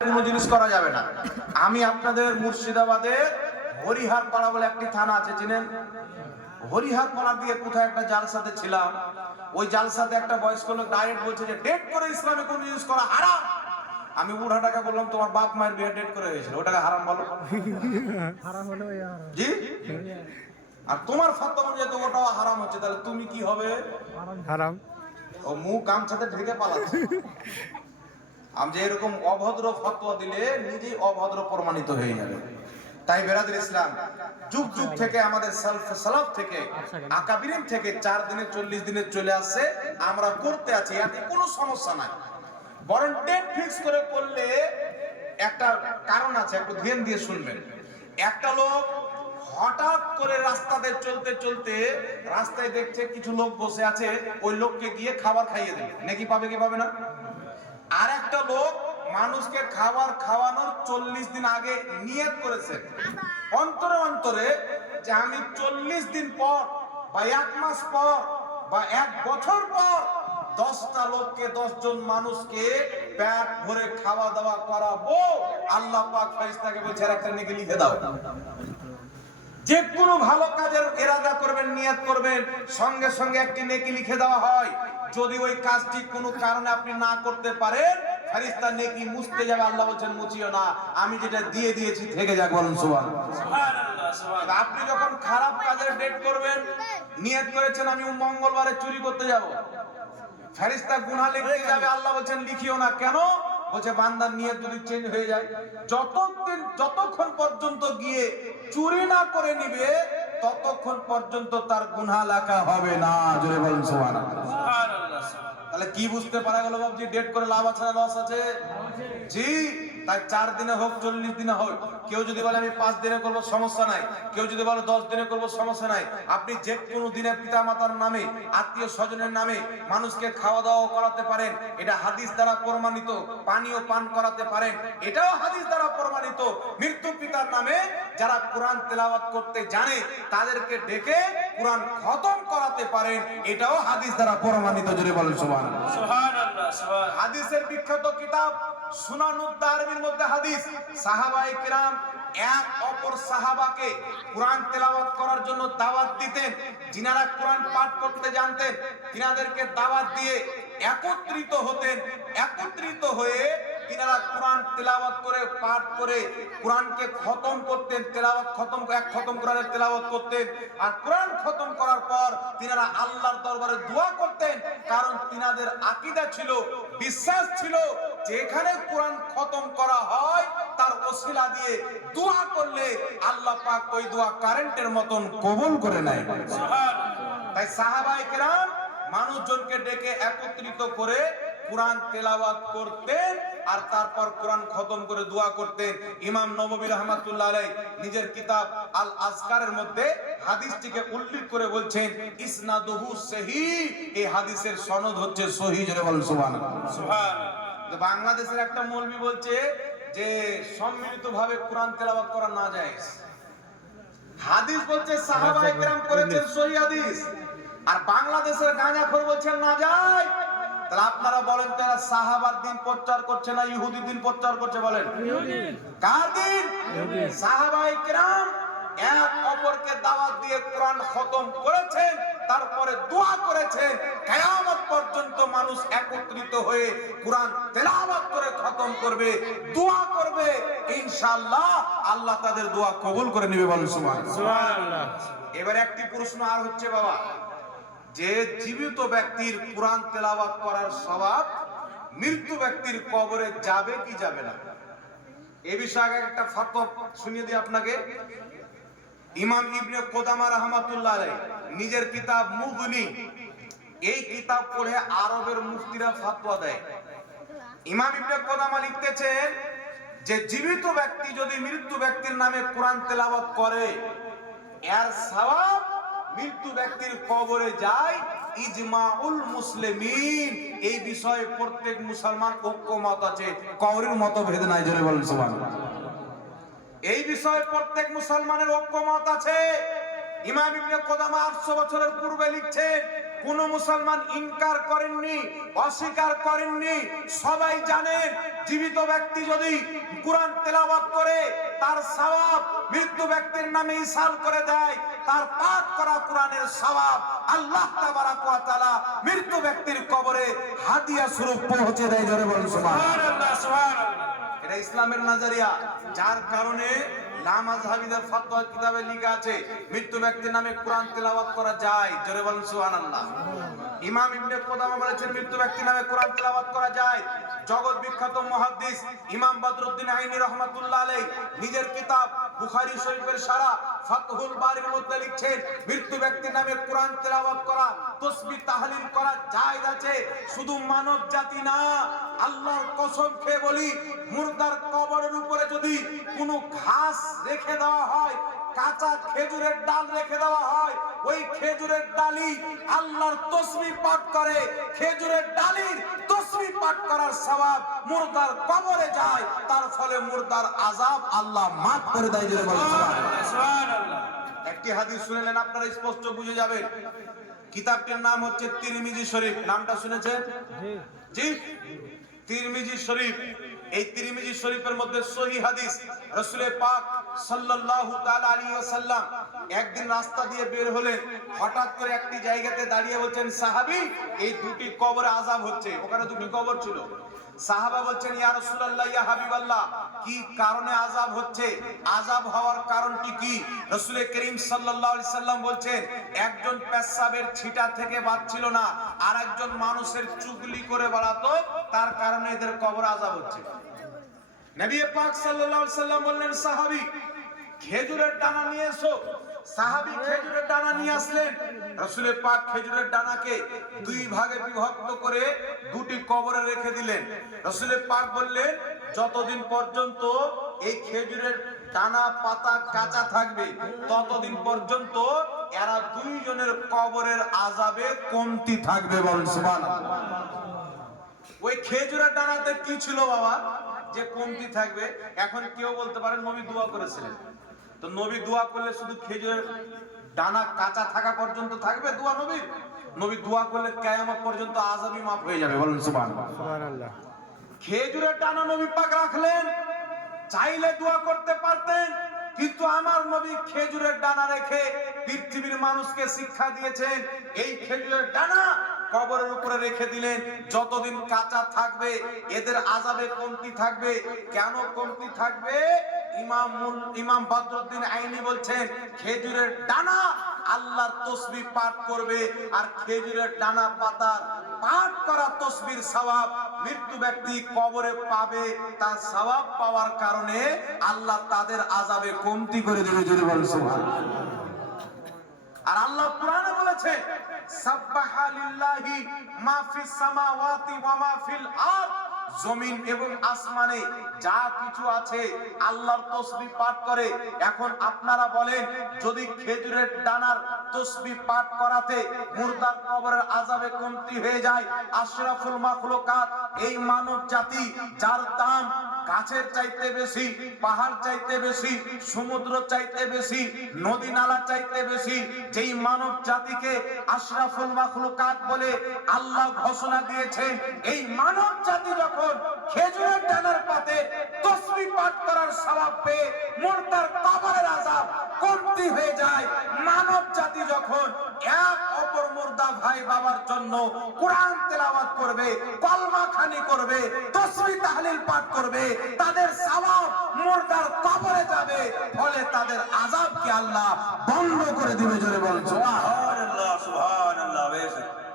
কোনো জিনিস করা যাবে না। আমি আপনাদের মুর্শিদাবাদের হরিহার পাড়া বলে একটি থানা আছে, চিনেন? হরিহার পাড়া দিয়ে কোথায় একটা জালসাতে ছিলাম। ওই জালসাতে একটা বয়স্ক লোক ডাইরেক্ট বলছে যে ডেট করে ইসলামে কোনো জিনিস করা হারাম। আমি বুড়াটাকে বললাম তোমার বাপ মায়ের বিয়ে ডেট করে হয়েছিল, ওটাকে হারাম বলো? হারাম হলো জি। আর তোমার ফতোয়া অনুযায়ী তো ওটাও হারাম হচ্ছে, তাহলে তুমি কি হবে? হারাম। ও মুখ গামছাতে ঢেকে পালাচ্ছে। আমি যে এরকম অভদ্র ফতোয়া দিলে নিজেই অভদ্র প্রমাণিত হয়ে যাবে। তাই বেরাদুল ইসলাম যুগ যুগ থেকে আমাদের সালাফ থেকে আকাবিরিন থেকে 4 দিনে 40 দিনে চলে আসছে, আমরা করতে আছি, এতে কোনো সমস্যা নাই। বরং ডেট ফিক্স করে করলে একটা কারণ আছে, একটু ধ্যান দিয়ে শুনবেন। একটা লোক হঠাৎ করে রাস্তাতে চলতে চলতে রাস্তায় দেখছে কিছু লোক বসে আছে, ওই লোককে গিয়ে খাবার খাইয়ে দেবে, নাকি পাবে কি পাবে না? আর একটা লোক মানুষকে খাবার খাওয়ানোর 40 দিন আগে নিয়ত করেছে অন্তরে অন্তরে যে আমি 40 দিন পর বা 1 মাস পর বা 1 বছর পর 10টা লোককে 10 জন মানুষকে পেট ভরে খাওয়া দাওয়া করাবো। আল্লাহ পাক ফেরেশতাকে বলছে একটা নেকি লিখে দাও। যে কোনো ভালো কাজের ইরাদা করবেন, নিয়ত করবেন, সঙ্গে সঙ্গে একটি নেকি লিখে দেওয়া হয়। যদি ওই কাজটি কোনো কারণে আপনি না করতে পারেন, ফেরেশতা নেকি মুছতে যাবে। আল্লাহ বলেন মুছিও না, আমি যেটা দিয়ে দিয়েছি থেকে যাক। বলুন সুবহানাল্লাহ। আপনি যখন খারাপ কাজের ডেট করবেন, নিয়ত করেছেন আমি মঙ্গলবারে চুরি করতে যাব, ফেরেশতা গুনাহ লিখতে যাবে। আল্লাহ বলেন লিখিও না। কেন? বলছে বান্দার নিয়ত যদি চেঞ্জ হয়ে যায়, যতক্ষণ পর্যন্ত গিয়ে চুরি না করে নিবে ততক্ষণ পর্যন্ত তার গুনাহ লেখা হবে না। জোরে বলুন সুবহানাল্লাহ। তাহলে কি বুঝতে পারা গেল বাবজি, ডেট করে লাভ আছে না লস আছে? জি। তাই 4 দিনে হোক 40 দিনে হোক, কেউ যদি বলে আমি 5 দিনে করবো সমস্যা নাই, কেউ যদি বলে 10 দিনে করবো সমস্যা নাই। আপনি যে কোনো দিনে পিতা মাতার নামে, আত্মীয় স্বজনের নামে মানুষকে খাওয়া দাওয়া করাতে পারেন, এটা হাদিস দ্বারা প্রমাণিত। পানীয় পান করাতে পারেন, এটাও হাদিস দ্বারা প্রমাণিত। মৃত্যু পিতার নামে যারা কোরআন তেলাওয়াত করতে জানে তাদেরকে ডেকে কোরআন খতম করাতে পারেন, এটাও হাদিস দ্বারা প্রমাণিত। জোরে বলেন সুবহানাল্লাহ। সুবহানাল্লাহ। হাদিসের বিখ্যাত কিতাব সুনানুদ দারমির মধ্যে হাদিস, সাহাবায়ে কেরাম এক অপর সাহাবাকে কোরআন তেলাওয়াত করার জন্য দাওয়াত দিতেন। যিনারা কোরআন পাঠ করতে জানতেন তিনাদেরকে দাওয়াত দিয়ে একত্রিত হতেন। একত্রিত হয়ে তিনারা কোরআন তেলাওয়াত করে পাঠ করে কোরআনকে খতম করতেন। তেলাওয়াত খতম, এক খতম কোরআনের তেলাওয়াত করতেন। আর কোরআন খতম করার পর তিনারা আল্লাহর দরবারে দোয়া করতেন। কারণ তিনাদের আকীদা ছিল, বিশ্বাস ছিল যে এখানে কোরআন খতম করা হয় তার ওসিলা দিয়ে দোয়া করলে আল্লাহ পাক ওই দোয়া কারেন্টের মতন কবুল করে নেয়। সুবহানাল্লাহ। তাই সাহাবায়ে কেরাম মানুষজনকে ডেকে একত্রিত করে কোরআন তেলাওয়াত করতেন আর তারপর কোরআন খতম করে দোয়া করতেন। ইমাম নববী রাহমাতুল্লাহ আলাইহি নিজের কিতাব আল আজকারের মধ্যে হাদিসটিকে উল্লেখ করে বলছেন ইসনাদুহু সহিহ, এই হাদিসের সনদ হচ্ছে সহিহ। জোরে বলুন সুবহানাল্লাহ। সুবহানাল্লাহ। বাংলাদেশের একটা মৌলবি বলছে যে সম্মিলিতভাবে কোরআন তেলাওয়াত করা না জায়েজ। হাদিস বলছে সাহাবায়ে কেরাম করেছেন, সহিহ হাদিস। আর বাংলাদেশের গাঁজাখোর বলছেন না যায়। তাহলে আপনারা বলেন তারা সাহাবার দিন প্রচার করছে না ইহুদি দিন প্রচার করছে? বলেন কার দিন? সাহাবায়ে কেরাম এক অপরকে দাওয়াত দিয়ে কোরআন খতম করেছেন, তারপরে দোয়া করেছেন। কিয়ামত পর্যন্ত মানুষ একত্রিত হয়ে কোরআন তেলাওয়াত করে খতম করবে, দোয়া করবে, ইনশাআল্লাহ আল্লাহ তাদের দোয়া কবুল করে নেবে। বলুন সুবহানাল্লাহ। এবার একটি প্রশ্ন আর হচ্ছে বাবা, যে জীবিত ব্যক্তির কোরআন তেলাওয়াত করার সওয়াব মৃত্যু ব্যক্তির কবরে যাবে কি যাবে না? এই বিষয়ে একটা ফতোয়া শুনিয়ে দিই আপনাকে। ইমাম ইবনে কুদামা রাহমাতুল্লাহ আলাইহি নিজের কিতাব মুগনি, এই কিতাব পড়ে আরবের মুফতিরা ফতোয়া দেয়। ইমাম ইবনে কুদামা লিখতেছেন যে জীবিত ব্যক্তি যদি মৃত্যু ব্যক্তির নামে কোরআন তেলাওয়াত করে এর সওয়াব মৃত্যু ব্যক্তির কবরে যায়। ইজমাউল মুসলিমিন, এই বিষয়ে প্রত্যেক মুসলমান ঐক্যমত আছে, কারোর মতভেদ নাই। জোরে বলুন সুবহানাল্লাহ। এই বিষয়ে প্রত্যেক মুসলমানের ঐক্যমত আছে। ইমাম ইবনে কুদামা 800 বছরের পূর্বে লিখছেন কোন মুসলমান ইনকার করেননি, অস্বীকার করেননি। সবাই জানেন জীবিত ব্যক্তি যদি কোরআন তেলাওয়াত করে তার সওয়াব মৃত্যু ব্যক্তির নামে ইসাল করে দেয়, তার পাঠ করা কোরআনের সওয়াব আল্লাহ তাবারাক ওয়া তাআলা মৃত্যু ব্যক্তির কবরে হাদিয়া স্বরূপ পৌঁছে দেয়। জোরে বলুন সুবহানাল্লাহ, সুবহানাল্লাহ। এটা ইসলামের নজরিয়া, যার কারণে লামাযহাবীদের ফতোয়া কিতাবে লেখা আছে মৃত্যু ব্যক্তির নামে কোরআন তেলাওয়াত করা যায়। জোরে বলুন সুবহানাল্লাহ। ইমাম ইবনে কুদামা বলেছেন মৃত্যু ব্যক্তির নামে কোরআন তেলাওয়াত করা যায়। জগৎ বিখ্যাত মুহাদ্দিস ইমাম বদরুদ্দিন আইনি রাহমাতুল্লাহ আলাইহি নিজের কিতাব বুখারী শরীফের সারা ফাতহুল বারীর মধ্যে লিখছেন মৃত্যু ব্যক্তির নামে কোরআন তেলাওয়াত করা, তাসবিহ তাহলিল করা জায়েজ আছে। শুধু মানব জাতি না, আল্লাহর কসম খেয়ে বলি, মুর্দার কবরের উপরে যদি কোনো ঘাস রেখে দেওয়া হয়, কাঁচা খেজুরের ডাল রেখে দেওয়া হয়, ওই খেজুরের ডালি আল্লাহর তাসবিহ পাঠ করে, খেজুরের ডালির তাসবিহ পাঠ করার সওয়াব মুর্দার কবরে যায়। তার ফলে মুর্দার আযাব আল্লাহ মাফ করে দেয়। জোরে বলুন সুবহানাল্লাহ। একটি হাদিস শুনলেন আপনারা স্পষ্ট বুঝে যাবেন। কিতাবটির নাম হচ্ছে তিরমিজি শরীফ। নামটা শুনেছেন? জি, তিরমিজি শরীফ। এই তিরমিজি শরীফের মধ্যে সহিহ হাদিস, রাসূল পাক সাল্লাল্লাহু তাআলা আলাইহি ওয়াসাল্লাম একদিন রাস্তা দিয়ে বের হলেন, হঠাৎ করে একটি জায়গাতে দাঁড়িয়ে বলছেন, সাহাবী এই দুটি কবরে আযাব হচ্ছে। ওখানে দুটি কবর ছিল। সাহাবা বলছেন, ইয়া রাসূলুল্লাহ, ইয়া হাবিবাল্লাহ, কি কারণে আযাব হচ্ছে? আযাব হওয়ার কারণটি কি? রাসূল করিম সাল্লাল্লাহু আলাইহি সাল্লাম বলছেন, একজন পেশাবের ছিটা থেকে বাঁচছিল না, আর একজন মানুষের চুগলি করে বেড়াতো, তার কারণে এদের কবরে আযাব হচ্ছে। নবী পাক সাল্লাল্লাহু আলাইহি সাল্লাম বললেন, সাহাবী খেজুরের ডানা নিয়ে এসো। সাহাবী খেজুরের ডানা নিয়ে আসলেন। রাসূল পাক খেজুরের ডানাকে দুই ভাগে বিভক্ত করে দুটি কবরে রেখে দিলেন। রাসূল পাক বললেন, যতদিন পর্যন্ত এই খেজুরের ডানা পাতা কাঁচা থাকবে ততদিন পর্যন্ত এরা দুইজনের কবরের আযাবে কমতি থাকবে। বলুন সুবহানাল্লাহ। ওই খেজুরের ডানাতে কি ছিল বাবা যে কমতি থাকবে? এখন কেউ বলতে পারে নবী দোয়া করেছিলেন। তো নবী দোয়া করলে শুধু খেজুরের ডানা কাঁচা থাকা পর্যন্ত থাকবে দোয়া নবীর? নবী দোয়া করলে কিয়ামত পর্যন্ত আযাবই মাফ হয়ে যাবে। বলুন সুবহানাল্লাহ। খেজুরের ডানা নবী পাক রাখলেন, চাইলে দোয়া করতে পারতেন, কিন্তু আমার নবী খেজুরের ডানা রেখে পৃথিবীর মানুষকে শিক্ষা দিয়েছেন এই খেজুরের ডানা কবরের উপরে রেখে দিলেন। যতদিন কাঁচা থাকবে এদের আযাবে কমতি থাকবে। কেন কমতি থাকবে? ইমাম বদরুদ্দিন আইনি বলছেন, খেজুরের ডানা আল্লাহর তাসবিহ পাঠ করবে, আর খেজুরের ডানা পাতার পাঠ করা তাসবিহর সওয়াব মৃত্যু ব্যক্তি কবরে পাবে। তার সওয়াব পাওয়ার কারণে আল্লাহ তাদের আযাবে কমতি করে দেবে। যদি বলেন সুবহানাল্লাহ। আর আল্লাহ কোরআনে বলেছে, সাব্বাহা লিল্লাহি মা ফিস সামাওয়াতি ওয়া মা ফিল আরদ, জমিন এবং আসমানে যা কিছু আছে আল্লাহর তাসবিহ পাঠ করে। এখন আপনারা বলেন, যদি খেজুরের ডানার তাসবিহ পাঠ করাতে মুর্দার কবরের আযাবে কমতি হয়ে যায়, আশরাফুল মাখলুকাত এই মানব জাতি যার দাম গাছের চাইতে বেশি, পাহাড় চাইতে বেশি, সমুদ্র চাইতে বেশি, নদী নালা চাইতে বেশি, যেই মানব জাতিকে আশরাফুল মাখলুকাত বলে আল্লাহ ঘোষণা দিয়েছেন, এই মানব জাতি যখন খেজুরের ডানার পাতে তাসবিহ পাঠ করার সওয়াব পেয়ে মুর্দার কবরের আযাব কমতি হয়ে যায়, মানব জাতি যখন এক অপর মুর্দা ভাই বাবার জন্য কোরআন তেলাওয়াত করবে, কলমা খানি করবে, তাসবিহ তাহলিল পাঠ করবে, তাদের সওয়াব মুর্দার কবরে যাবে, ফলে তাদের আযাবকে আল্লাহ বন্ধ করে দিবে। জোরে বলুন সুবহানাল্লাহ, সুবহানাল্লাহ।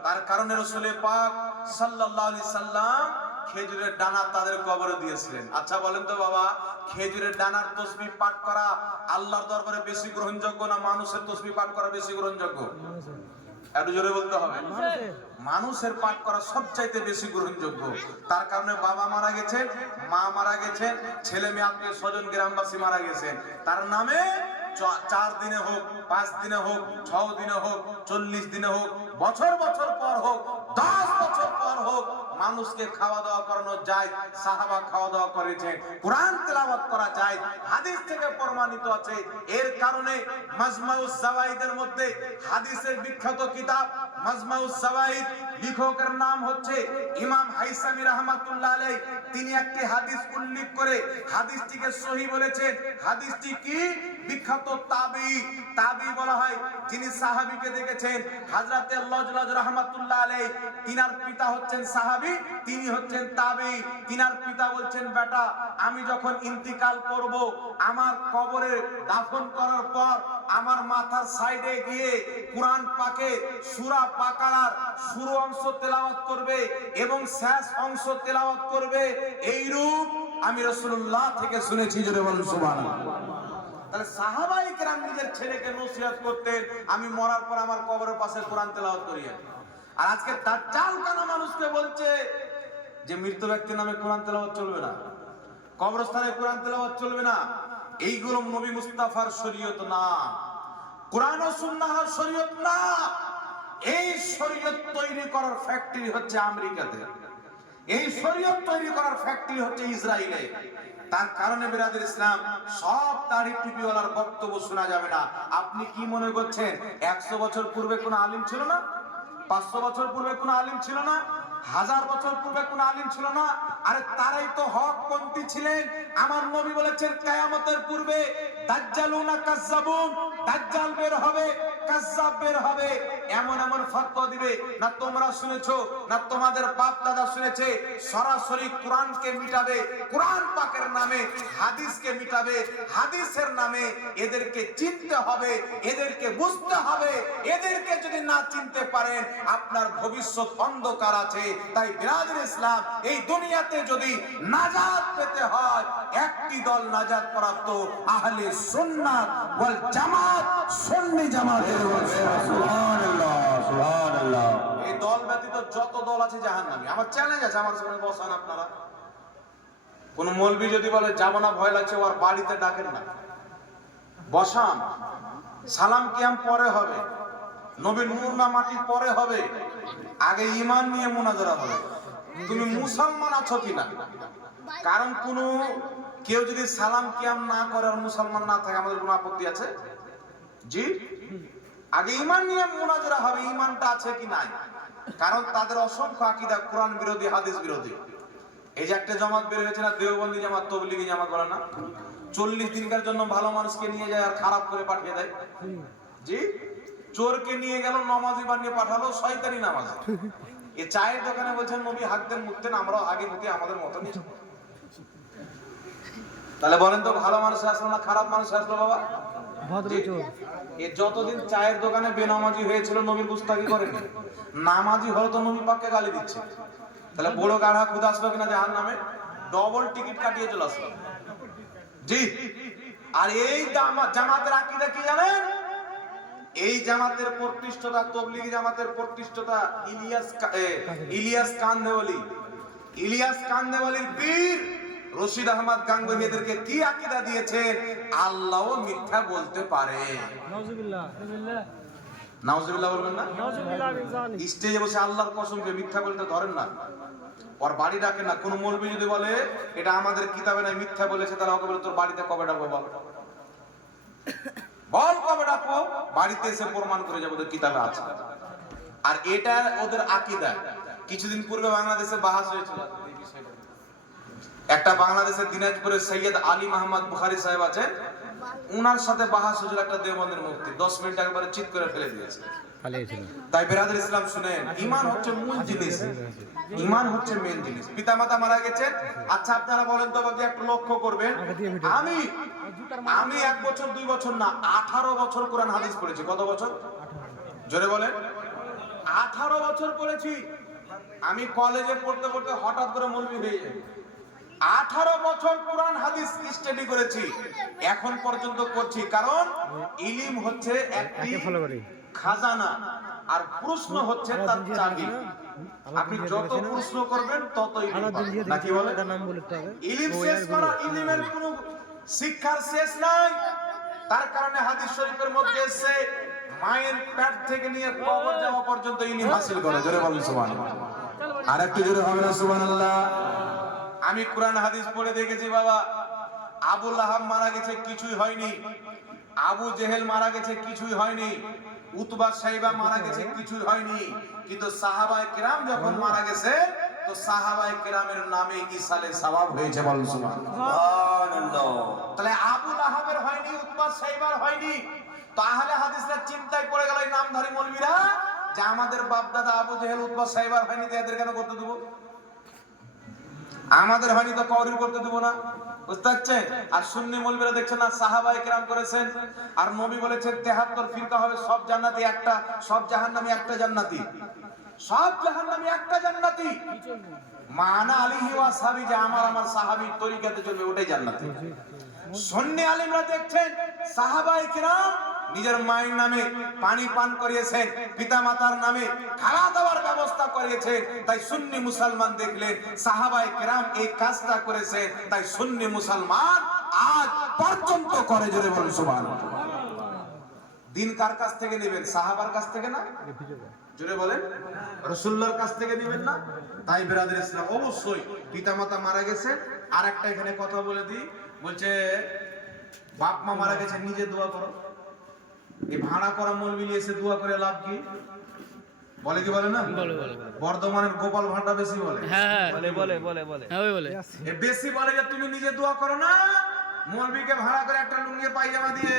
তার কারণে রাসূল পাক সাল্লাল্লাহু আলাইহি সাল্লাম খেজুরের ডানা তাদের কবরে দিয়েছিলেন। আচ্ছা বলেন তো বাবা, খেজুরের ডানার তাসবিহ পাঠ করা আল্লাহর দরবারে বেশি গ্রহণযোগ্য না মানুষের তাসবিহ পাঠ করা বেশি গ্রহণযোগ্য? একটু জোরে বলতে হবে। মানুষের পাঠ করা সবচাইতে বেশি গ্রহণযোগ্য। তার কারণে বাবা মারা গেছেন, মা মারা গেছেন, ছেলে মেয়ে আত্মীয় স্বজন গ্রামবাসী মারা গেছেন, তার নামে 4 দিনে হোক, 5 দিনে হোক, 6 দিনে হোক, 40 দিনে হোক, বছর বছর পর হোক, 10 বছর পর হোক, মানুষকে খাওয়া দাওয়া করানো যায়, সাহাবা খাওয়া দাওয়া করেছেন, কোরআন তেলাওয়াত করা যায়, হাদিস থেকে প্রমাণিত আছে। এর কারণে মাজমাউজ জাওয়াইদের মধ্যে হাদিসের বিখ্যাত কিতাব মাজমাউজ জাওয়াইদ, লেখকের নাম হচ্ছে ইমাম হাইসামি রাহমাতুল্লাহ আলাইহি। তিনি একটি হাদিস উল্লেখ করে হাদিসটিকে সহিহ বলেছেন। হাদিসটি কি? বিখ্যাত তাবি বলা হয়, যিনি সাহাবীকে দেখেছেন হযরতে লজলজ রাহমাতুল্লাহ আলাইহি, তিনার পিতা হচ্ছেন সাহাবী, তিনি হচ্ছেন তাবি। তিনার পিতা বলছেন, বেটা আমি যখন ইন্তিকাল করব, আমার কবরে দাফন করার পর আমার মাথার সাইডে গিয়ে কুরআন পাকে সূরা বাকারার শুরু অংশ তেলাওয়াত করবে এবং শেষ অংশ তেলাওয়াত করবে। এইরূপ আমি রাসূলুল্লাহ থেকে শুনেছি। জোরে বলুন সুবহানাল্লাহ। তাহলে সাহাবায়ে কেরাম নিজের ছেলেকে নসিহত করতেন, আমি মরার পর আমার কবরের পাশে কোরআন তেলাওয়াত করিয়ে। আর আজকে দাজ্জাল কেন মানুষকে বলছে যে মৃত ব্যক্তির নামে কোরআন তেলাওয়াত চলবে না, কবরস্থানে কোরআন তেলাওয়াত চলবে না? এইগুলো নবী মুস্তাফার শরীয়ত না, কোরআন ও সুন্নাহর শরীয়ত না। এই শরীয়ত তৈরি করার ফ্যাক্টরি হচ্ছে আমেরিকাতে, এই শরীয়ত তৈরি করার ফ্যাক্টরি হচ্ছে ইসরায়েলে। তার কারণে বিরাদর ইসলাম, সব দাড়ি টুপিওয়ালার বক্তব্য শোনা যাবে না। আপনি কি মনে করছেন 100 বছর পূর্বে কোন আলিম ছিল না? 500 বছর পূর্বে কোন আলিম ছিল না? 1000 বছর পূর্বে কোন আলিম ছিল না? আরে তারাই তো হকপন্থী ছিলেন। আমার নবী বলেছেন কিয়ামতের পূর্বে দাজ্জালুনা কাজ্জাবুন, দাজ্জাল বের হবে, কাজ্জাব বের হবে, এমন এমন ফতোয়া দিবে না তোমরা শুনেছো না তোমাদের বাপ দাদা শুনেছে। সরাসরি কোরআনকে মিটাবে, কোরআন পাকের নামে হাদিসকে মিটাবে, হাদিসের নামে এদেরকে চিনতে হবে, এদেরকে বুঝতে হবে। এদেরকে যদি না চিনতে পারেন আপনার ভবিষ্যৎ অন্ধকার আছে। তাই বিরাদর ইসলাম, এই দুনিয়াতে যদি নাজাত পেতে হয়, একটি দল নাজাত প্রাপ্ত, আহলে সুন্নাত ওয়াল জামাত, সুন্নি জামাতের। সুবহানাল্লাহ, সুবহানাল্লাহ। এই দল ব্যতীত যত দল আছে জাহান্নামী। আমার চ্যালেঞ্জ আছে, আমার সামনে বসান আপনারা। কোন মৌলবি যদি বলে যাব না, ভয় লাগছে, ওর বাড়িতে ডাকেন না, বসান। সালাম কিয়াম পরে হবে, নবীর নূর না মাটি পরে হবে, আগে ঈমান নিয়ে মুনাজারা হবে, তুমি মুসলমান আছো কিনা। কারণ কোন কেউ যদি সালাম কিয়াম না করে আর মুসলমান না থাকে, আমাদের কোনো আপত্তি আছে? জি, আগে ঈমান নিয়ে মুনাজারা হবে, ঈমানটা আছে কি নাই। কারণ তাদের অসংখ্য আকীদা কোরআন বিরোধী, হাদিস বিরোধী। এই যে একটা জামাত বের হয়েছে না, দেওবন্দি জামাত, তবলিগি জামাত বলে না, 40 দিনকার জন্য ভালো মানুষকে নিয়ে যায় আর খারাপ করে পাঠিয়ে দেয়। জি, চোরকে নিয়ে গেল, নামাজি বানিয়ে পাঠালো, শয়তানি নামাজি। এই চায়ের দোকানে বলছেন নবী হাঁকতেন মুখতেন, আমরাও আগে মুখে আমাদের মতনই। তাহলে বলেন তো ভালো মানুষ আসলো না খারাপ মানুষ আসলো বাবা? এ যতদিন চায়ের দোকানে বেনামাজি হয়েছিল নবীর গুস্তাখি করেনি, নামাজি হলো তো নবী পাককে গালি দিচ্ছে। তাহলে বড় গাধা খুদা আসলো কিনা জাহান্নামে? ডবল টিকিট কাটিয়ে চলে আসলো। জি, আর এই জামাতের আকীদা কি জানেন? এই জামাতের প্রতিষ্ঠাতা, তবলিগি জামাতের প্রতিষ্ঠাতা ইলিয়াস কান্দেওয়ালি, ইলিয়াস কান্দেওয়ালির পীর রশিদ আহমদ গাঙ্গুহি এদেরকে কি আকীদা দিয়েছেন? আল্লাহও মিথ্যা বলতে পারে। নাউজুবিল্লাহ, নাউজুবিল্লাহ বলবেন না? স্টেজে বসে আল্লাহর কসম করে মিথ্যা বলতে ধরেন না, ওর বাড়ি ডাকে না। কোন মৌলবি যদি বলে এটা আমাদের কিতাবে নাই, মিথ্যা বলেছে, তাহলে ওকে বলে তোর বাড়িতে কবে ডাকবো বল, বল কবে ডাকবো, বাড়িতে এসে প্রমাণ করে যাবো ওদের কিতাবে আছে। আর এটা ওদের আকীদা। কিছুদিন পূর্বে বাংলাদেশে বাহাস হয়েছিল, একটা বাংলাদেশের দিনাজপুরের সৈয়দ আলী মাহমুদ বুখারী সাহেব আছেন, উনার সাথে বাহাস হয়েছিল একটা দেওবন্দের মুফতি, 10 মিনিট একবারে চিৎ করে ফেলে দিয়েছে। তাই বিরাদর ইসলাম শুনেন, ঈমান হচ্ছে মূল জিনিস, ঈমান হচ্ছে মেন জিনিস। পিতামাতা মারা গেছে, আচ্ছা আপনারা বলেন তো বাকি একটু লক্ষ্য করবেন, আমি 1 বছর 2 বছর না 18 বছর কোরআন হাদিস পড়েছি। কত বছর? জোরে বলেন। 18 বছর পড়েছি। আমি কলেজে পড়তে পড়তে হঠাৎ করে মৌলবি হয়ে যাই। 18 বছর কোরআন হাদিস স্টাডি করেছি, এখন পর্যন্ত করছি। কারণ ইলম হচ্ছে একটি খাজানা, আর প্রশ্ন হচ্ছে তার চাবি। আপনি যত প্রশ্ন করবেন ততই নাকি বলে ইলম শেষ করা, ইলমের কোনো শিক্ষার শেষ নাই। তার কারণে হাদিস শরীফের মধ্যে এসে মায়ের পেট থেকে নিয়ে কবর যাওয়া পর্যন্ত ইলম হাসিল করে। জোরে বলুন সুবহানাল্লাহ। আর একটু জোরে হবে না সুবহানাল্লাহ। আমি কোরআন হাদিস পড়ে দেখেছি বাবা, আবু লাহাব মারা গেছে কিছুই হয়নি, আবু জেহেল মারা গেছে কিছুই হয়নি, উতবা সাইবা মারা গেছে কিছুই হয়নি, কিন্তু সাহাবায়ে কেরাম যখন মারা গেছে তো সাহাবায়ে কেরামের নামে ইসালে সওয়াব হয়েছে, বলুন সুবহানাল্লাহ। তাহলে আবু লাহাবের হয়নি, উতবা সাইবার হয়নি, তো আহলে হাদিসরা চিন্তায় পড়ে গেল এই নামধারী মৌলবীরা যে আমাদের বাপ দাদা আবু জেহেল উতবা সাইবার হয়নি, তো এদের কেন করতে দেব? আমাদের হয়নি তো কওরির করতে দেব না, বুঝতে পারছেন? আর সুন্নি মৌলবীরা দেখছেন না সাহাবায়ে কেরাম করেছেন, আর নবী বলেছেন 73 ফিরকা হবে, সব জান্নাতি একটা, সব জাহান্নামী একটা জান্নাতি, সব জাহান্নামী একটা জান্নাতি। মানা আলিহি ওয়া সাহাবী, যে আমার সাহাবীর তরিকাতে চলবে ওটাই জান্নাতি। সুন্নি আলেমরা দেখছেন সাহাবায়ে কেরাম নিজের মায়ের নামে পানি পান করিয়েছেন, পিতামাতার নামে খাওয়া দাওয়ার ব্যবস্থা করিয়েছেন, তাই সুন্নি মুসলমান দেখলেন সাহাবায়ে কেরাম এই কাজটা করেছেন, তাই সুন্নি মুসলমান আজ পর্যন্ত করে। জোরে বলুন সুবহানাল্লাহ। দিন কার কাছ থেকে নেবেন? সাহাবার কাছ থেকে না? জোরে বলেন, রাসূলুল্লাহর কাছ থেকে নেবেন না? তাই বেরাদর ইসলাম অবশ্যই পিতামাতা মারা গেছে। আর একটা এখানে কথা বলে দিই, বলছে বাপ মা মারা গেছে নিজে দোয়া করো। এই ভাড়া করা মৌলবি নিয়ে এসে দোয়া করে লাভ কি? বলে কি বলে না? বর্ধমানের গোপাল ভান্ডা বেশি বলে, বেশি বলে যে তুমি নিজে দোয়া করো না, মৌলবিকে ভাড়া করে একটা লুঙ্গি পায়জামা দিয়ে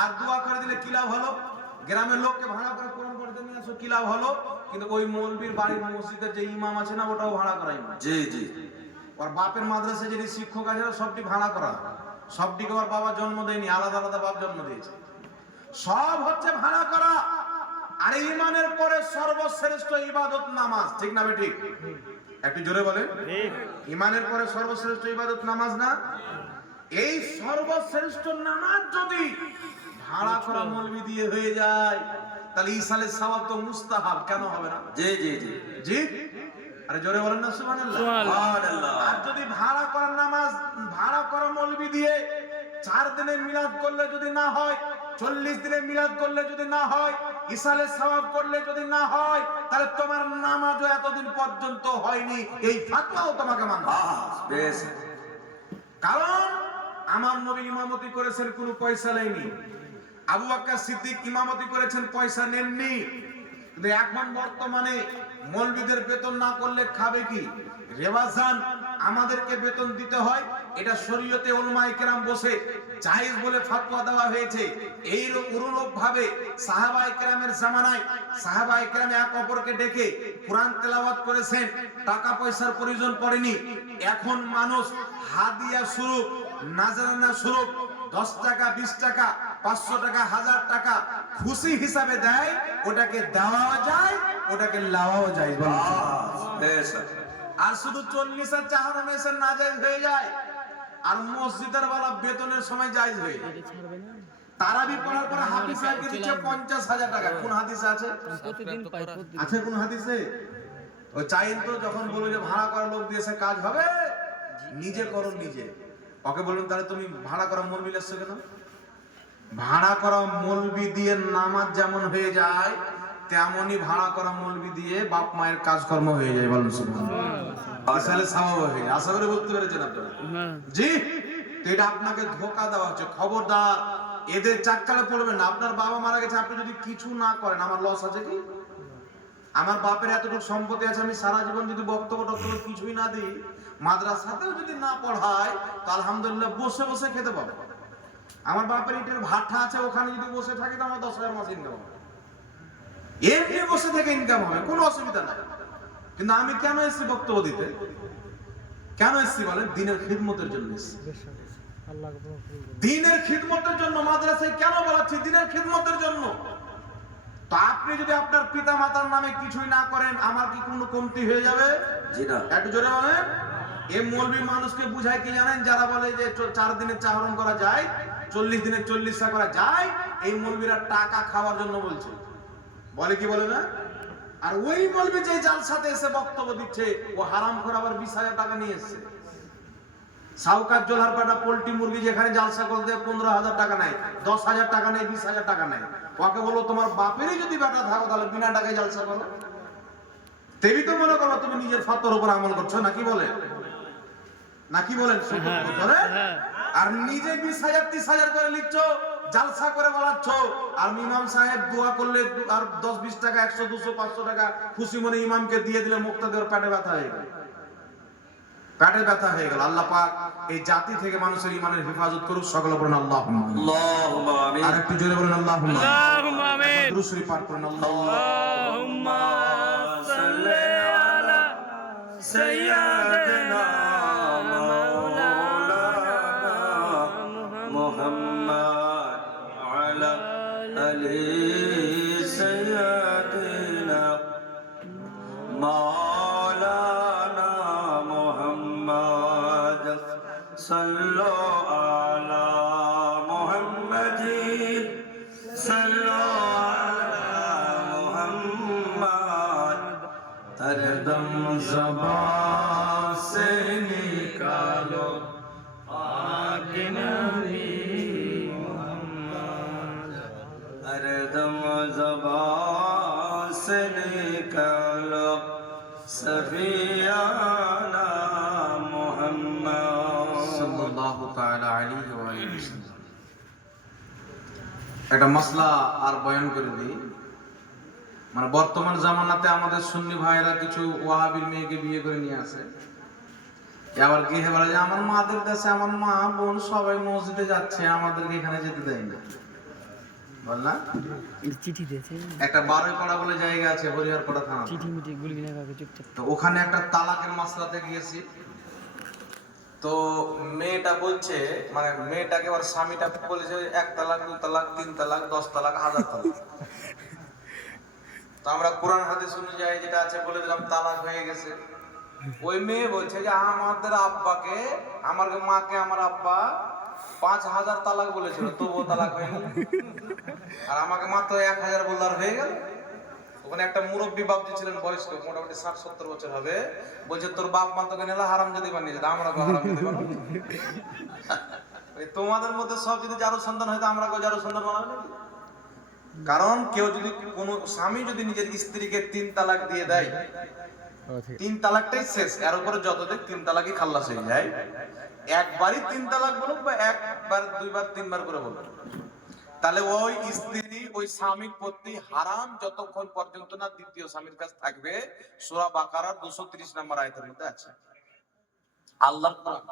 আর দোয়া করে দিলে কি লাভ হলো? গ্রামের লোককে ভাড়া করে কোরআন পড়তে নিয়ে আসো, কি লাভ হলো? কিন্তু ওই মৌলবির বাড়ির মসজিদের যে ইমাম আছে না, ওটাও ভাড়া করা ইমাম। জি জি। ওর বাপের মাদ্রাসায় যে শিক্ষক আছে সবটি ভাড়া করা, সবটিকে ওর বাবা জন্ম দেয়নি, আলাদা আলাদা বাপ জন্ম দিয়েছে, সব হচ্ছে ভাড়া করা। আর ঈমানের পরে সর্বশ্রেষ্ঠ ইবাদত নামাজ, ঠিক না বেঠিক? একটু জোরে বলেন। ঈমানের পরে সর্বশ্রেষ্ঠ ইবাদত নামাজ না? এই সর্বশ্রেষ্ঠ নামাজ যদি ভাড়া করা মৌলবি দিয়ে হয়ে যায়, তাহলে ইসালের সওয়াব তো মুস্তাহাব, কেন হবে না? জি জি জি জি। আরে জোরে বলেন না সুবহানাল্লাহ। সুবহানাল্লাহ। আর যদি ভাড়া করা নামাজ ভাড়া করা মৌলবি দিয়ে 4 দিনে মিলাদ করলে যদি না হয়, 40 দিনে মিলাদ করলে যদি না হয়, ইসালে সওয়াব করলে যদি না হয়, তাহলে তোমার নামাজও এতদিন পর্যন্ত হয়নি, এই ফতোয়াও তোমাকে মানতে হবে। বেশ। কারণ আমার নবী ইমামতি করেছেন কোনো পয়সা নেয়নি, আবু বকর সিদ্দিক ইমামতি করেছেন পয়সা নেননি, কিন্তু এখন বর্তমানে মৌলবীদের বেতন না করলে খাবে কি? রেওয়াজান আমাদেরকে বেতন দিতে হয়, এটা শরীয়তে উলামায়ে কেরাম বসে জায়েজ বলে ফতোয়া দেওয়া হয়েছে। এই অনুরূপ ভাবে সাহাবায়ে কেরামের জামানায় সাহাবায়ে কেরাম এক অপরকে ডেকে কোরআন তেলাওয়াত করেছেন, টাকা পয়সার প্রয়োজন পড়েনি। এখন মানুষ হাদিয়া স্বরূপ, নাজরানা স্বরূপ 10 টাকা, 20 টাকা, 500 টাকা, 1000 টাকা খুশি হিসাবে দেয়, ওটাকে দেওয়া যায়, ওটাকে লাওয়াও যায়। আর শুধু 40 আর চাহারামে এসে নাজায়েজ হয়ে যায়, আর মসজিদের বেলা বেতনের সময় জায়েজ হয়ে যায়। তারাবি পড়ার পরে হাফিজ সাহেবকে দিচ্ছে 50,000 টাকা। কোন হাদিসে আছে? আছে কোন হাদিসে? ও চাইন তো যখন বলবে যে ভাড়া করা লোক দিয়েছে কাজ হবে, নিজে করো নিজে। ওকে বলুন তাহলে তুমি ভাড়া করা মৌলবি লেছো কেন? ভাড়া করা মৌলবি দিয়ে নামাজ যেমন হয়ে যায়, তেমনি ভাড়া করা মৌলবি দিয়ে বাপ মায়ের কাজকর্ম হয়ে যায়। বলুন সুবহানাল্লাহ। আসলে সওয়াব হয়ে যায়। আশা করি বুঝতে পেরেছেন আপনারা। জি। তো এটা আপনাকে ধোঁকা দেওয়া হচ্ছে। খবরদার এদের চাক্কালে পড়বেন না। আপনার বাবা মারা গেছে, আপনি যদি কিছু না করেন, আমার লস আছে কি? আমার বাপের এতটুকু সম্পত্তি আছে, আমি সারা জীবন যদি বক্তব্য কিছুই না দিই, মাদ্রাসাতেও যদি না পড়াই, তো আলহামদুলিল্লাহ বসে বসে খেতে পাবো। আমার বাপের ইটের ভাটা আছে, ওখানে যদি বসে থাকি তো আমার 10,000 মাস ইনকাম হবে, এমনি বসে থেকে ইনকাম হবে, কোনো অসুবিধা নাই। কিন্তু আমি কেন এসেছি বক্তব্য দিতে? কেন এসেছি বলেন? দিনের খিদমতের জন্য এসেছি। দিনের খিদমতের জন্য মাদ্রাসায় কেন বলাচ্ছি? দিনের খিদমতের জন্য। তো আপনি যদি আপনার পিতা মাতার নামে কিছুই না করেন, আমার কি কোনো কমতি হয়ে যাবে? জি না। একটু জোরে বলেন। এই মৌলবি মানুষকে বুঝায় কি জানেন? যারা বলে যে 4 দিনের চাহরণ করা যায়, 40 দিনে 40টা করা যায়, এই মৌলবিরা টাকা খাওয়ার জন্য বলছে। বলে কি বলে না? আর ওই মৌলবি যে জালসাতে এসে বক্তব্য দিচ্ছে, ও হারাম করে আবার 20,000 টাকা নিয়ে এসেছে। সাউকাত জোলারপাটা পোল্ট্রি মুরগি যেখানে জালসা করতে 15,000 টাকা নেয়, 10,000 টাকা নেয়, 20,000 টাকা নেয়। ওকে বলো তোমার বাপেরই যদি বেটা থাকো তাহলে বিনা টাকায় জালসা করো। তেবি তো মনে করো তুমি নিজের ফতোয়ার উপর আমল করছো, নাকি বলেন? নাকি বলেন? আর নিজে 20,000 30,000 করে লিখছো, জালসা করে বলাচ্ছ, আর ইমাম সাহেব দোয়া করলে আর 10-20 টাকা 100 200 500 টাকা খুশি মনে ইমামকে দিয়ে দিলে মুক্তাদের পেটে ব্যথা হয়ে গেল, পেটে ব্যথা হয়ে গেল। আল্লাহ পাক এই জাতি থেকে মানুষের ইমানের হেফাজত করুক, সকলে বলেন আল্লাহুম্মা اللهم آمين আর একটু জোরে বলেন আল্লাহুম্মা اللهم آمين দুরূদ শরীফ পাঠ করেন। اللهم صل على سيدنا مولانا محمد على آل سيدنا مولانا محمد صلوا على محمد صلوا على محمد हर दम ज़बान से निकालो पाक नबी मोहम्मद, हर दम ज़बान से निकालो सफियाना मोहम्मद সাল্লাল্লাহু তাআলা আলাইহি ওয়া আলিহি ওয়াসাল্লাম। একটা মাসলা আর বয়ান করে দিই। মানে বর্তমান জামানাতে আমাদের সুন্নি ভাইরা কিছু ওয়াহাবির মেয়েকে বিয়ে করে নিয়ে আসে, আবার গিয়ে বলে যে আমার মাদের কাছে আমার মা বোন সবাই মসজিদে যাচ্ছে, আমাদেরকে এখানে যেতে দেয় না। বল না, চিঠি দিয়েছে, একটা 12 পাড়া বলে জায়গা আছে হরিহরপাড়া থানা, চিঠি মিটি গুলি না কাকে চুপচাপ। তো ওখানে একটা তালাকের মাসলাতে গিয়েছি। তো মেয়েটা বলছে, মানে মেয়েটাকে আবার স্বামীটা বলেছে 1 তালাক 2 তালাক 3 তালাক 10 তালাক 1000 তালাক। তো আমরা কোরআন হাদিস অনুযায়ী যেটা আছে বলে দিলাম তালাক হয়ে গেছে। ওই মেয়ে বলছে যে আমাদের আব্বাকে, আমার মাকে আমার আব্বা 5000 তালাক বলেছিল, তবুও তালাক হয়নি, আর আমাকে মাত্র 1000 বললার হয়ে গেল। ওখানে একটা মুরব্বী বাপজি ছিলেন, বয়স্ক, মোটামুটি 60-70 বছর হবে, বলছে তোর বাপ মা তোকে নেলা হারাম যদি বানিয়েছে, আমরা হারাম যদি বানাবো। তোমাদের মধ্যে সব যদি যারো সন্তান হয়তো আমরা যারো সন্তান বানাবো নাকি? কারণ কেউ যদি কোন স্বামী যদি নিজের স্ত্রীকে 3 তালাক দিয়ে দেয়, 3 তালাকটাই শেষ, এর উপরে যত দেখ 3 তালাকই খাল্লাস হয়ে যায়। একবারই 3 তালাক বলুক বা একবার 2 বার 3 বার করে বলুক, তাহলে ওই স্ত্রী ওই স্বামীর প্রতি হারাম যতক্ষণ পর্যন্ত না দ্বিতীয় স্বামীর কাছে থাকবে। সূরা বাকারার 230 নম্বর আয়াতের মধ্যে আছে। আল্লাহ কোরআন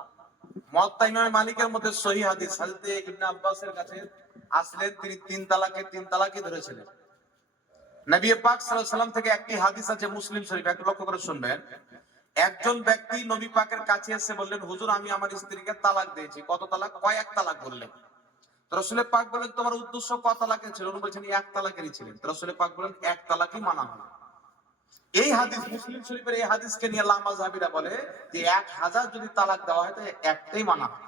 মুয়াত্তা ইমাম মালিকের মধ্যে সহিহ হাদিস, হযরত ইবনে আব্বাসের কাছে আসলেন, তিনি 3 তালাকই ধরেছিলেন। নবী পাক সাল্লাল্লাহু আলাইহি ওয়াসাল্লাম থেকে একটি হাদিস আছে মুসলিম শরীফে, একটু লক্ষ্য করে শুনবেন। একজন ব্যক্তি নবী পাকের কাছে এসে বললেন, হুজুর আমি আমার স্ত্রীকে তালাক দিয়েছি। কত তালাক? কয়েক তালাক বললেন। রাসূল পাক বলেন তোমার উদ্দেশ্য কত তালাকের ছিল? উনি বলেছেন 1 তালাকেরই ছিলেন। রাসূল পাক বলেন 1 তালাকই মানা হয়। এই হাদিস মুসলিম শরীফের এই হাদিসকে নিয়ে আল্লাহ মাযহাবিরা বলে যে 1000 যদি তালাক দেওয়া হয় তাহলে একটাই মানা হয়।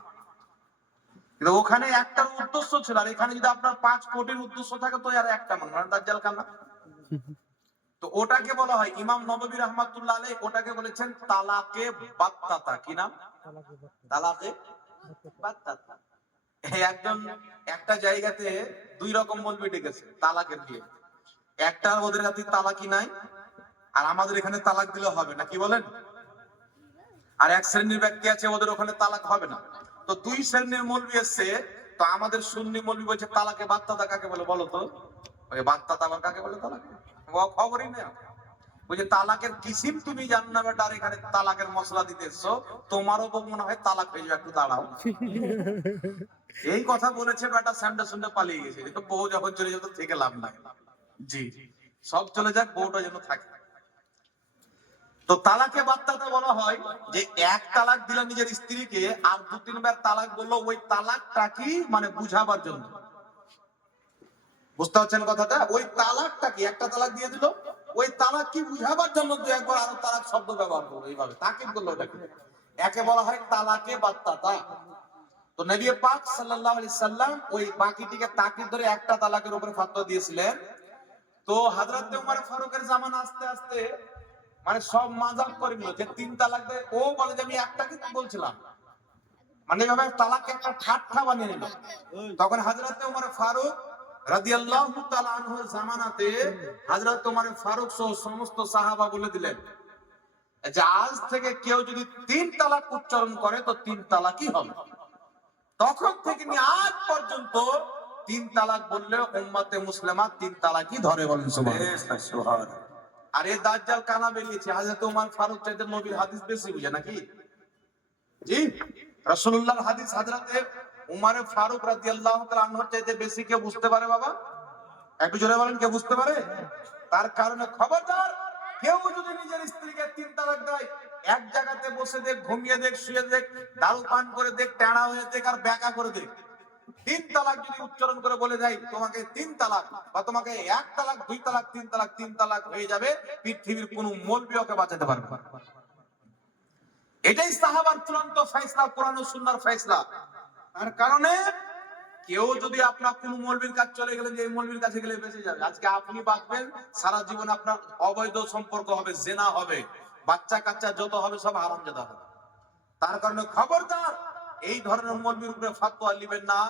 কিন্তু ওখানে একটার উদ্দেশ্য ছিল, আর এখানে যদি আপনার 5 কোটির উদ্দেশ্য থাকে তো আর একটা মানা, মানে দাজ্জাল কান্না। তো ওটাকে বলা হয়, ইমাম নববী রাহমাতুল্লাহ আলাইহি ওটাকে বলেছেন তালাকে বাত্তাতা। কি নাম? তালাকে বাত্তাতা। একজন একটা জায়গাতে 2 রকম মৌলবি ডেকেছে তালাকের দিয়ে। একটা ওদের হাতে তালাকই নাই, আর আমাদের এখানে তালাক দিলে হবে না, কি বলেন? আর এক শ্রেণীর ব্যক্তি আছে ওদের ওখানে তালাক হবে না। তো 2 শ্রেণীর মৌলবি এসছে। তো আমাদের সুন্নি মৌলবি বলছে তালাকে বাত্তাতা কাকে বলে বলো তো? ওই বাত্তাতা আবার কাকে বলে? তালাক খবরই নেই। ওই যে তালাকের কিসিম তুমি জানো না বেটা, আর এখানে তালাকের মশলা দিতে এসছো, তোমারও তো মনে হয় তালাক হয়ে যাবে, একটু দাঁড়াও। এই কথা বলেছে বেটা, সামনে শুনতে পালিয়ে গেছে। তো বউ যখন চলে যেত থেকে লাভ নাই। জি সব চলে যাক, বউটা যেন থাকে। তো তালাকে বাত্তাতা বলা হয় যে 1 তালাক দিল নিজের স্ত্রীকে, আর 2-3 বার তালাক বললো, ওই তালাকটা কি মানে বুঝাবার জন্য। বুঝতে পারছেন কথাটা? ওই তালাকটা কি, একটা তালাক দিয়ে দিল, ওই তালাক কি বুঝাবার জন্য 2-1 বার আরো তালাক শব্দ ব্যবহার করলো, এইভাবে তাকিদ করলো। ওটাকে একে বলা হয় তালাকে বাত্তাতা। তো নবী পাক সাল্লাল্লাহু আলাইহি সাল্লাম ওই বাকিটিকে তাকিদ ধরে একটা তালাকের উপরে ফতোয়া দিয়েছিলেন। তো হযরত ওমর ফারুকের জামানা আস্তে আস্তে মানে সব মাযাব করে নিল যে 3 তালাক দেয়। ও বলে যে আমি একটাকে বলছিলাম, মানে এভাবে তালাককে একটা ঠাট্টা বানিয়ে নিল। তখন হযরত ওমর ফারুক রাদিয়াল্লাহু তাআলা আনহুর জামানাতে হযরত ওমর ফারুক সহ সমস্ত সাহাবা বলে দিলেন যে আজ থেকে কেউ যদি 3 তালাক উচ্চারণ করে তো 3 তালাকই হবে। তখন থেকে নিয়ে আজ পর্যন্ত 3 তালাক বললে উম্মতে মুসলিমা 3 তালাকই ধরে, বলেন সুবহানাল্লাহ। সুবহানাল্লাহ। আর এই দাজ্জাল কানা বেরিয়েছে, হযরত ওমর ফারুক চাইতে নবীর হাদিস বেশি বুঝে নাকি? জি, রাসূলুল্লাহর হাদিস হযরতে ওমর ফারুক রাদিয়াল্লাহু তাআলা আনহুর চাইতে বেশি কে বুঝতে পারে বাবা? একটু জোরে বলেন, কে বুঝতে পারে? তার কারণে খবরদার, কেউ যদি নিজের স্ত্রীকে 3 তালাক দেয়, এক জায়গাতে বসে দেখ, ঘুমিয়ে দেখ, শুয়ে দেখ, দারু পান করে দেখ, টেনা হয়ে দেখ, আর ব্যাকা করে দেখ, 3 তালাক যদি উচ্চারণ করে বলে দেয় তোমাকে 3 তালাক, বা তোমাকে 1 তালাক, 2 তালাক, 3 তালাক, 3 তালাক হয়ে যাবে, পৃথিবীর কোনো মৌলবি ওকে বাঁচাতে পারবে না। এটাই সাহাবার চূড়ান্ত ফয়সালা, কোরআন ও সুন্নাহর ফয়সালা। তার কারণে কেউ যদি আপনার কোন মৌলবীর কাছে চলে গেলেন যে এই মৌলবীর কাছে গেলে বেঁচে যাবে, আজকে আপনি বাঁচবেন, সারা জীবন আপনার অবৈধ সম্পর্ক হবে, জেনা হবে, বাচ্চা কাচ্চা যত হবে সব হারামজাদা হবে। তার কারণে খবরদার, এই ধরনের মৌলবীর উপরে ফতোয়া নেবেন না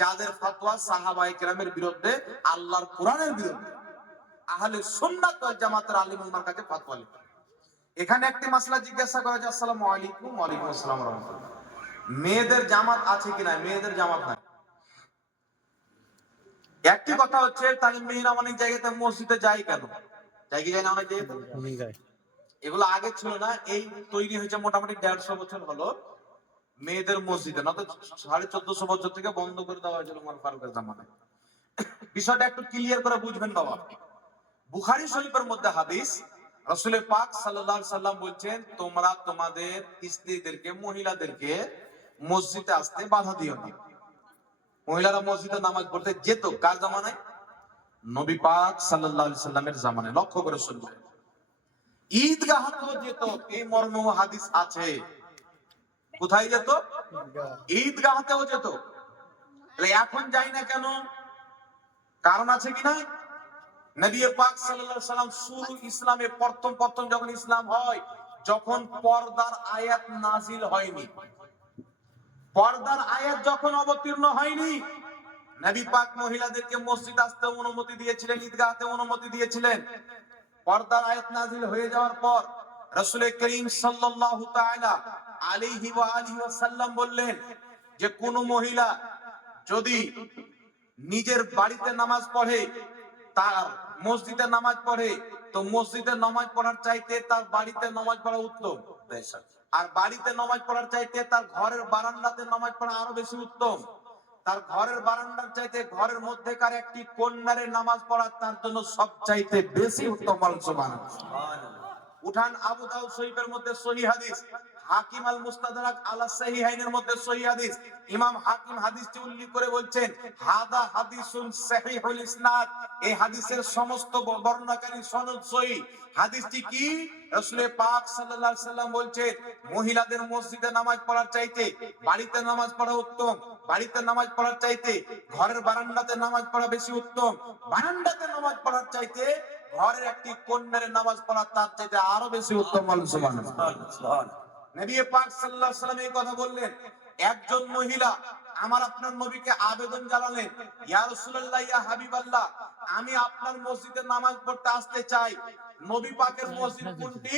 যাদের ফতোয়া সাহাবায়ে কেরামের বিরুদ্ধে, আল্লাহর কোরআনের বিরুদ্ধে। আহলে সুন্নাত ওয়াল জামাতের আলিম উম্মার কাছে ফতোয়া নেবেন। এখানে একটি মাসলা জিজ্ঞাসা করা যায়, আসসালামু আলাইকুম। ওয়া আলাইকুম আসসালাম ওয়া রাহমাতুল্লাহ। মেয়েদের জামাত আছে কিনা? মেয়েদের জামাত নাই। একটি কথা হচ্ছে, তাহলে মেয়েরা অনেক জায়গাতে মসজিদে যায় কেন? যায় কি যায় না? অনেক জায়গাতে এগুলো আগে ছিল না, এই তৈরি হয়েছে মোটামুটি 150 বছর হলো মেয়েদের মসজিদে, না তো 1450 বছর থেকে বন্ধ করে দেওয়া হয়েছিল ওমর ফারুকের জামানায়। বিষয়টা একটু ক্লিয়ার করে বুঝবেন বাবা। বুখারী শরীফের মধ্যে হাদিস, রাসূল পাক সাল্লাল্লাহু আলাইহি সাল্লাম বলছেন, তোমরা তোমাদের স্ত্রীদেরকে, মহিলাদেরকে মসজিদে আসতে বাধা দিও না। মহিলারা মসজিদে নামাজ পড়তে যেত কার জামানায়? নবী পাক সাল্লাল্লাহু আলাইহি সাল্লামের জামানায়। লক্ষ্য করে শুনবেন, ঈদগাহতেও যেত, এই মর্ম হাদিস আছে। কোথায় যেত? ঈদগাহতেও যেত। তাহলে এখন যাই না কেন? কারণ আছে কি না? নবী পাক সাল্লাল্লাহু আলাইহি সাল্লাম শুরু ইসলামে প্রথম যখন ইসলাম হয়, যখন পর্দার আয়াত নাজিল হয়নি, পর্দার আয়াত যখন অবতীর্ণ হয়নি, নবী পাক মহিলাদেরকে মসজিদ আসতে অনুমতি দিয়েছিলেন, ঈদগাহতে অনুমতি দিয়েছিলেন। পর্দার আয়াত নাজিল হয়ে যাওয়ার পর রাসূল করিম সাল্লাল্লাহু তাআলা আলাইহি ওয়া আলিহি ওয়াসাল্লাম বললেন যে কোন মহিলা যদি নিজের বাড়িতে নামাজ পড়ে, তার মসজিদে নামাজ পড়ে, তো মসজিদে নামাজ পড়ার চাইতে তার বাড়িতে নামাজ পড়া উত্তম। আর বাড়িতে নামাজ পড়ার চাইতে তার ঘরের বারান্দাতে নামাজ পড়া আরো বেশি উত্তম। তার ঘরের বারান্দার চাইতে ঘরের মধ্যেকার একটি কোণারে নামাজ পড়া তার জন্য সবচাইতে বেশি উত্তম। সুবহানাল্লাহ। উঠান আবু দাউদ শরীফের মধ্যে সহিহ হাদিস, হাকিম আল মুস্তাদরাক আলা সাহিহাইনের মধ্যে সহিহ হাদিস, ইমাম হাকিম হাদিসটি উল্লেখ করে বলছেন হাদা হাদিসুন সহিহুল ইসনাদ, এই হাদিসের সমস্ত বর্ণনাকারী সনদ সহিহ। হাদিসটি কি? রাসূল পাক সাল্লাল্লাহু আলাইহি সাল্লাম বলছেন, মহিলাদের মসজিদে নামাজ পড়ার চাইতে বাড়িতে নামাজ পড়া উত্তম, বাড়িতে নামাজ পড়ার চাইতে ঘরের বারান্দাতে নামাজ পড়া বেশি উত্তম, বারান্দাতে নামাজ পড়ার চাইতে ঘরের একটি কোণারে নামাজ পড়া তার চাইতে আরো বেশি উত্তম। সুবহানাল্লাহ। নবী পাক সাল্লাল্লাহু আলাইহি সাল্লাম এই কথা বললেন। একজন মহিলা আমার আপনার নবীকে আবেদন জানালেন, ইয়া রাসূলুল্লাহ, ইয়া হাবিবাল্লাহ, আমি আপনার মসজিদে নামাজ পড়তে আসতে চাই। নবী পাকের মসজিদ কোনটি?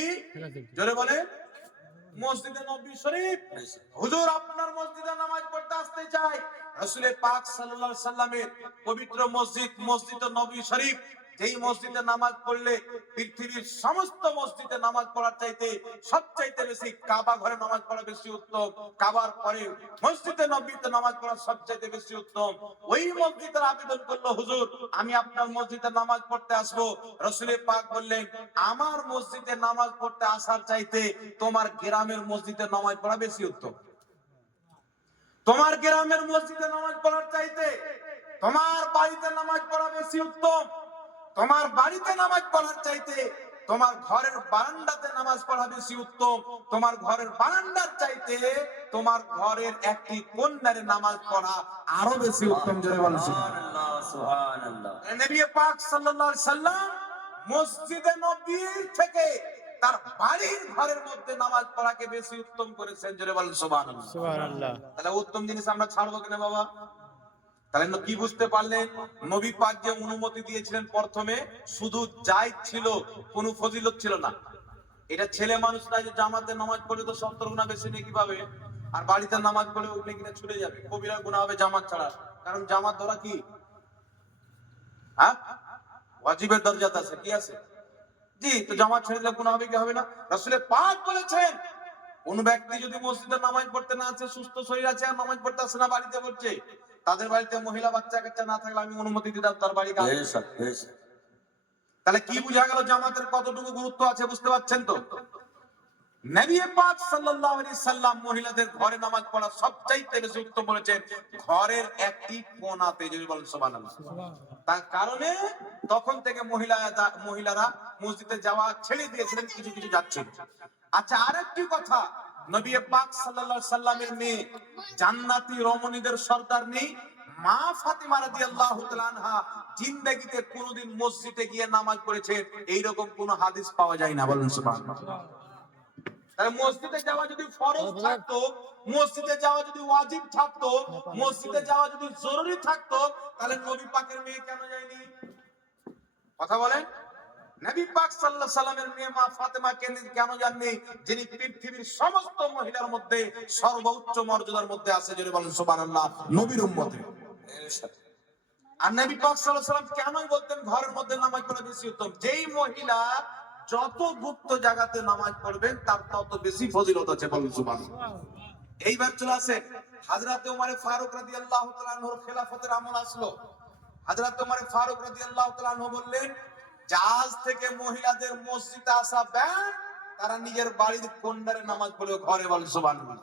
জোরে বলে। মসজিদে নববী শরীফ। হুজুর আপনার মসজিদে নামাজ পড়তে আসতে চাই। রাসূল পাক সাল্লাল্লাহু আলাইহি সাল্লামের পবিত্র মসজিদ, মসজিদে নববী শরীফ, যেই মসজিদে নামাজ পড়লে পৃথিবীর সমস্ত মসজিদে নামাজ পড়ার চাইতে সবচাইতে বেশি কাবা ঘরে নামাজ পড়া বেশি উত্তম, কাবার পরে মসজিদে নববীতে নামাজ পড়া সবচাইতে বেশি উত্তম। ওই মসজিদের আবেদন করলো, হুজুর আমি আপনার মসজিদে নামাজ পড়তে আসবো। রাসূল পাক বললেন, আমার মসজিদে নামাজ পড়তে আসার চাইতে তোমার গ্রামের মসজিদে নামাজ পড়া বেশি উত্তম। তোমার গ্রামের মসজিদে নামাজ পড়ার চাইতে তোমার বাড়িতে নামাজ পড়া বেশি উত্তম। তোমার বাড়িতে নামাজ পড়ার চাইতে তোমার ঘরের বারান্দাতে নামাজ পড়া বেশি উত্তম। তোমার ঘরের বারান্দার চাইতে তোমার ঘরের একটি কোণারে নামাজ পড়া আরো বেশি উত্তম। জোরে বলেন সুবহানাল্লাহ। সুবহানাল্লাহ। নবী পাক সাল্লাল্লাহু আলাইহি সাল্লাম মসজিদে নববীর থেকে তার বাড়ির ঘরের মধ্যে নামাজ পড়াকে বেশি উত্তম করেছেন। জোরে বলেন সুবহানাল্লাহ। সুবহানাল্লাহ। তাহলে উত্তম জিনিস আমরা ছাড়বো কিনা বাবা? তাহলে কি বুঝতে পারলেন? নবী পাক যে অনুমতি দিয়েছিলেন প্রথমে শুধু জায়েজ ছিল, কোনো ফজিলত ছিল না। এটা ছেলে মানুষরা যে জামাতে নামাজ পড়ে তো 70 গুনাহ বেশি নেকি পাবে, আর বাড়িতে নামাজ পড়ে ওই নেকিটা ছুটে যাবে, কবিরা গুনাহ হবে জামাত ছাড়া। কারণ জামাত ধরা কি হ্যাঁ ওয়াজিবের দরজাতে আছে, কি আছে? জি, তো জামাত ছেড়ে দিলে গুনাহ হবে কি হবে না? রাসূল পাক বলেছেন কোন ব্যক্তি যদি মসজিদে নামাজ পড়তে না আছে, সুস্থ শরীর আছে আর নামাজ পড়তে আসে না, বাড়িতে পড়ছে, তাদের বাড়িতে মহিলা বাচ্চা কাচ্চা না থাকলে আমি অনুমতি দিতাম তার বাড়ি কাজ। তাহলে কি বোঝা গেল জামাতের কতটুকু গুরুত্ব আছে, বুঝতে পারছেন তো? নবী পাক সাল্লাল্লাহু আলাইহি সাল্লাম মহিলাদের ঘরে নামাজ পড়া সবচাইতে বেশি উত্তম বলেছেন, ঘরের একটি কোণাতে, যদি বলেন সুবহানাল্লাহ। তার কারণে তখন থেকে মহিলারা মসজিদে যাওয়া ছেড়ে দিয়েছিলেন, কিছু কিছু যাচ্ছেন। আচ্ছা, আরেকটি কথা, নবী পাক সাল্লাল্লাহু আলাইহি সাল্লামের মেয়ে জান্নাতি রমণীদের সর্দার নেই মা ফাতিমা রাদিয়াল্লাহু তাআলা আনহা জিন্দেগিতে কোনোদিন মসজিদে গিয়ে নামাজ পড়েছেন এইরকম কোনো হাদিস পাওয়া যায় না, বলেন সুবহানাল্লাহ। তাহলে মসজিদে যাওয়া যদি ফরজ থাকতো, মসজিদে যাওয়া যদি ওয়াজিব থাকতো, মসজিদে যাওয়া যদি জরুরি থাকতো, তাহলে নবী পাকের মেয়ে কেন যায়নি? কথা বলেন। নবী পাক সাল্লাল্লাহু আলাইহি সাল্লামের মেয়ে মা ফাতেমা কেন যাননি, যিনি পৃথিবীর সমস্ত মহিলার মধ্যে সর্বোচ্চ মর্যাদার মধ্যে আছে, যদি বলেন সুবহানাল্লাহ, নবীর উম্মতে। আর নবী পাক সাল্লাল্লাহু আলাইহি সাল্লাম কেনই বলতেন ঘরের মধ্যে নামাজ পড়া বেশি উত্তম? যেই মহিলা যত গুপ্ত জায়গাতে নামাজ পড়বেন তার তত বেশি ফজিলত আছে, বলেন সুবহানাল্লাহ। এইবার চলে আসে হযরতে ওমর ফারুক রাদিয়াল্লাহু তাআলা আনহুর খেলাফতের আমল আসলো। হযরতে ওমর ফারুক রাদিয়াল্লাহু তাআলা আনহু বললেন, জাহাজ থেকে মহিলাদের মসজিদে আসা ব্যান, তারা নিজের বাড়ির কোণারে নামাজ পড়ে ঘরে, বলেন সুবহানাল্লাহ।